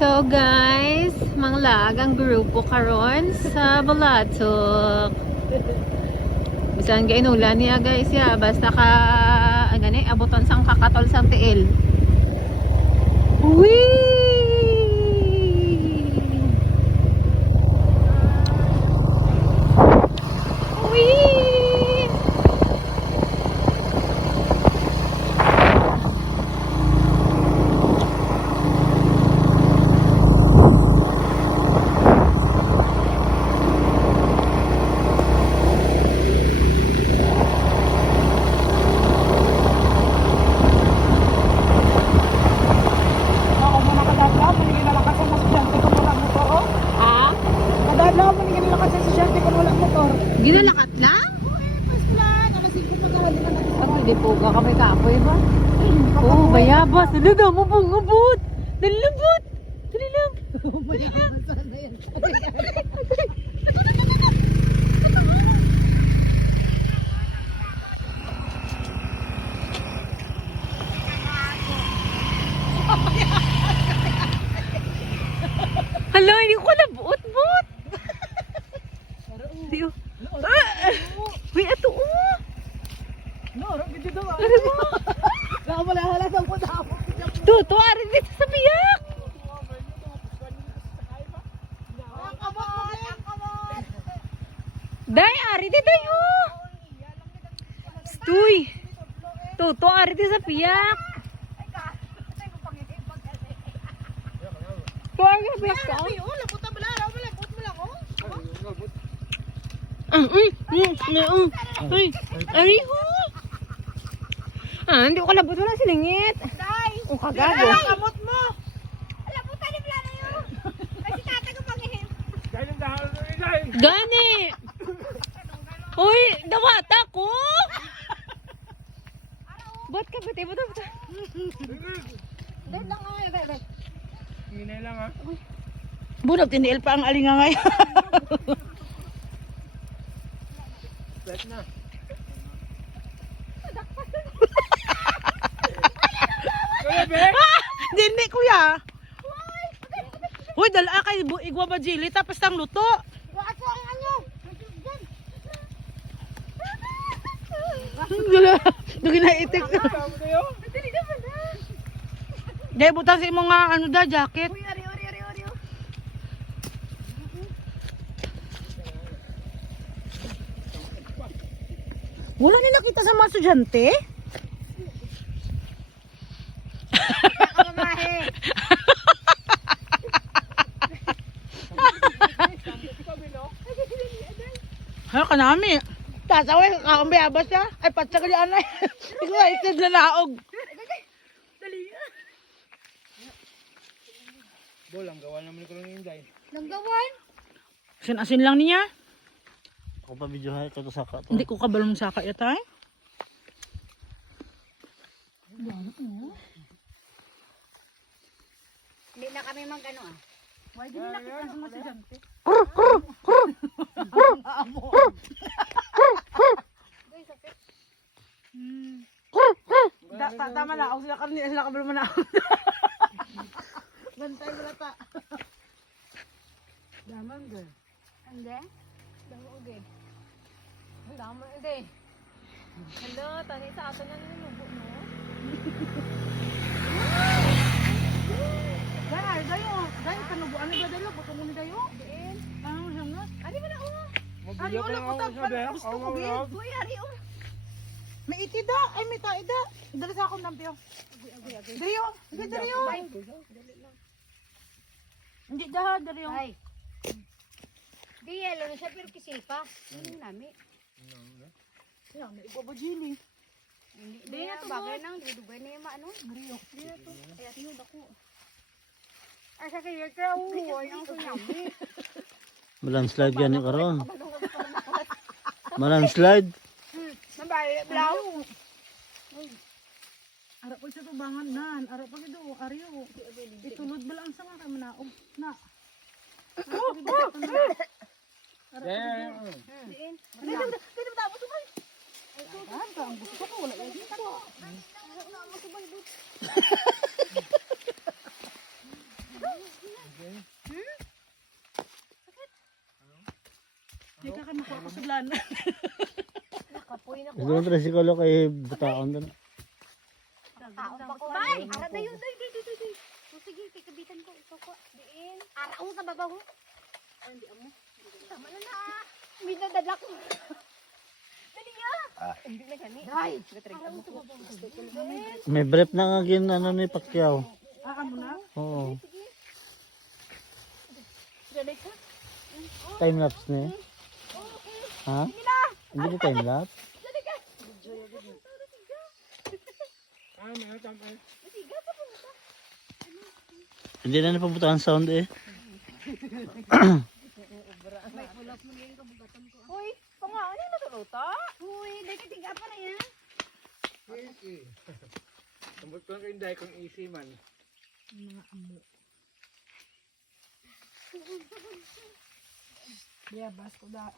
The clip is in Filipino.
So guys, manglag ang grupo karon sa Balatok. Bisan gainulan niya guys ya, basta ka gani abuton sang kakatol sang tiil. Wee! Wee! Ginalakat lang? Di po ka kami kapoy ba? Oo, bayabas. Dali mo pong abot. Dali labot. Dali lang. Hala, hindi ko nabuot-buot. Di oh. Uy, ato oh. No, video daw. Ano mo? Baka wala sa puta ako. Tuto, ari dito sa biyak. Day, ari dito oh. Stuy. Tuto, ari dito sa biyak. Tuwa nga biyak ka. Ari ho. Ah, hindi ko kalabot wala silingit. O kagago. Kamot mo. Gani. Uy, dawata ko. Ba't ka ba? Ba't ka? Dahil lang nga, dahil. Hinay lang ha. Bunot, tiniil pa ang alinga ngayon. Pwede na. Hindi, kuya. Uy, dala kay igwa ba jili tapos tang luto. Dugi na itik. Dahil butang sa imong nga ano da, jacket. Wala na nakita sa mga estudyante? Ha, kanami. Tasaway, kakambi abas ya. Ay, patsa ka di anay. Ikaw ay itid na naog. Bol, ang gawa naman ko ng Inday. Asin-asin lang niya. Ako pa video ha, ito saka to. Hindi ko kabalong saka yata eh. Hindi na kami mag-ano ah. Why din nakita sa mga estudyante? Tama na, ako sila kabalo mo na ako. Bantay mo lata. Daman ga. Hindi? Dama ide. Hello, tani sa ato na nunubo no. Dayo kanubuan ni dayo, buto mo ni dayo. Diin. Ano hangat? Ari man ako. Magbigyan ka lang ako sa beha. Gusto ko gid. Uy, ari oh. May itida, ay may taida. Dali sa akong dampiyo. Dayo, hindi dayo. Hindi daha dayo. Ay. Di yelo na siya pero kisipa. Ano namin? Ya, may iba ba jili? Hindi na bagay nang dudugay na yung ano. Griyo. Kaya tinod ako. Ay sa kayo ka uwoy ang sunyami. Malandslide yan yung karon. Malandslide. Nabali blaw. Ara ko sa tubangan nan, ara pa gido, ariyo. Itulod ba lang sa mga manaog na. Diin. Ang gusto ko wala yung dito. Gusto mo tricycle kay butaon doon. Taon pa ko. Bay! Ara na yun. Day. Sige, kikabitan ko. Ito ko. Diin. Ara ko sa babaw. Ay, hindi amo. Tama na na. Minadadlak ko. Dali ya. Hindi na gani. Day. Ara ko sa babaw. May brief na nga gin ano ni Pacquiao. Amo na? Oo. Dali ka. Time lapse na eh. Ha? Hindi na time lapse? Dali ka. Ah, may tamay. Masiga pa po. Hindi na napabutahan sound eh. Uy, panga, ano yung natuluto? Uy, dahil katiga pa na yan. Easy. Tambot ko lang kayo dahil kung easy man. Yeah, bas ko da.